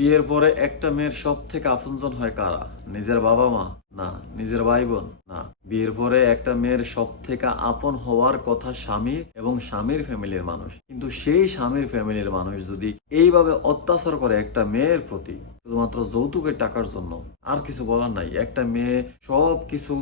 বিয়ের পরে একটা মেয়ের সব থেকে আপনজন হয় কারা? নিজের বাবা মা? না। নিজের ভাই বোন? না। বিয়ের পরে একটা মেয়ের সব থেকে আপন হওয়ার কথা স্বামী এবং স্বামীর ফ্যামিলির মানুষ। কিন্তু সেই স্বামীর ফ্যামিলির মানুষ যদি এইভাবে অত্যাচার করে একটা মেয়ের প্রতি শুধুমাত্র যৌতুকের টাকার জন্য, আর কিছু বলার নাই। একটা মেয়ে সবকিছু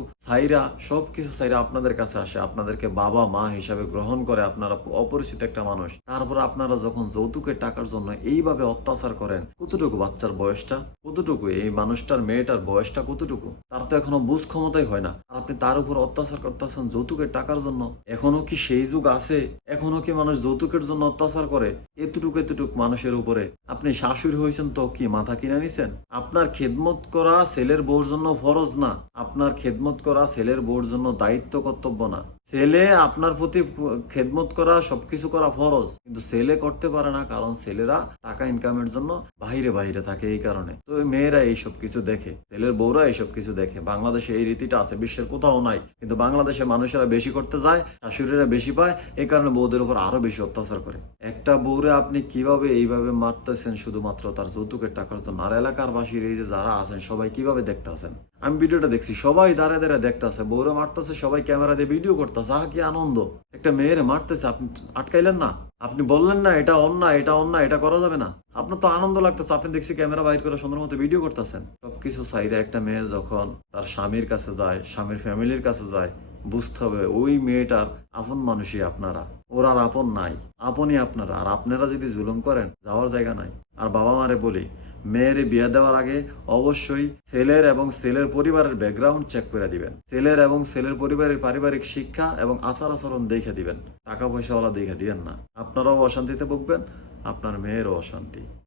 ছাইরা আপনাদের কাছে আসে, আপনাদেরকে বাবা মা হিসাবে গ্রহণ করে, আপনারা অপরিচিত একটা মানুষ। তারপর আপনারা যখন যৌতুকের টাকার জন্য এইভাবে অত্যাচার করেন, কতটুকু বাচ্চার বয়সটা, কতটুকু এই মানুষটার মেয়েটার বয়সটা কতটুকু, তার তো এখনো বুঝ ক্ষমতাই হয় না। আর আপনি তার উপর অত্যাচার করতেছেন যৌতুকের টাকার জন্য। এখনো কি সেই যুগ আছে? এখনো কি মানুষ যৌতুকের জন্য অত্যাচার করে? এতটুকু মানুষের উপরে আপনি শাশুড়ি হয়েছেন তো কি মাথা কিনে নিছেন? আপনার খেদমত করা ছেলের বউর জন্য ফরজ না, আপনার খেদমত করা ছেলের বউর জন্য দায়িত্ব কর্তব্য না। ছেলে আপনার প্রতি খেদমত করা সবকিছু করা ফরজ, কিন্তু ছেলে করতে পারে না, কারণ ছেলেরা টাকা ইনকামের জন্য বাহিরে বাহিরে থাকে। এই কারণে তো মেয়েরা এইসব কিছু দেখে, ছেলের বউরা এইসব কিছু দেখে। বাংলাদেশে এই রীতিটা আছে, বিশ্বের কোথাও নাই, কিন্তু বাংলাদেশে মানুষেরা বেশি করতে যায়, শাশুড়িরা বেশি পায়, এই কারণে বউদের উপর আরো বেশি অত্যাচার করে। একটা বউরে আপনি কিভাবে এইভাবে মারতেছেন শুধুমাত্র তার যৌতুকের টাকার জন্য? আর এলাকার বাসীর এই যে যারা আছেন সবাই কিভাবে দেখতে আছেন? আমি ভিডিওটা দেখছি, সবাই দাঁড়ায় দাঁড়ায় দেখতে আছে, বউরে মারতেছে, সবাই ক্যামেরা দিয়ে ভিডিও করতেছে। আহ, কি আনন্দ! একটা মেয়েরে মারতেছে, আপনি আটকাইলেন না, আপনি বললেন না এটা অন্যায়, এটা অন্যায়, এটা করা যাবে না। আপনার তো আনন্দ লাগতেছে, আপনি দেখছি ক্যামেরা বাইর করে সুন্দর মতো ভিডিও করতেছেন। সবকিছু সাইরে একটা মেয়ে যখন তার স্বামীর কাছে যায়, স্বামীর ফ্যামিলির কাছে যায়, বুঝতে হবে ওই মেয়েটার আপন মানুষই আপনারা, ওর আর আপন নাই, আপনই আপনারা। আর আপনারা যদি জুলুম করেন, যাওয়ার জায়গা নাই। আর বাবা মারে বলি, মেয়েরে বিয়ে দেওয়ার আগে অবশ্যই ছেলের এবং ছেলের পরিবারের ব্যাকগ্রাউন্ড চেক করে দিবেন। ছেলের এবং ছেলের পরিবারের পারিবারিক শিক্ষা এবং আচার আচরণ দেখে দিবেন, টাকা পয়সাওয়ালা দেখে দিবেন না। আপনারাও অশান্তিতে ভুগবেন, আপনার মেয়েরও অশান্তি।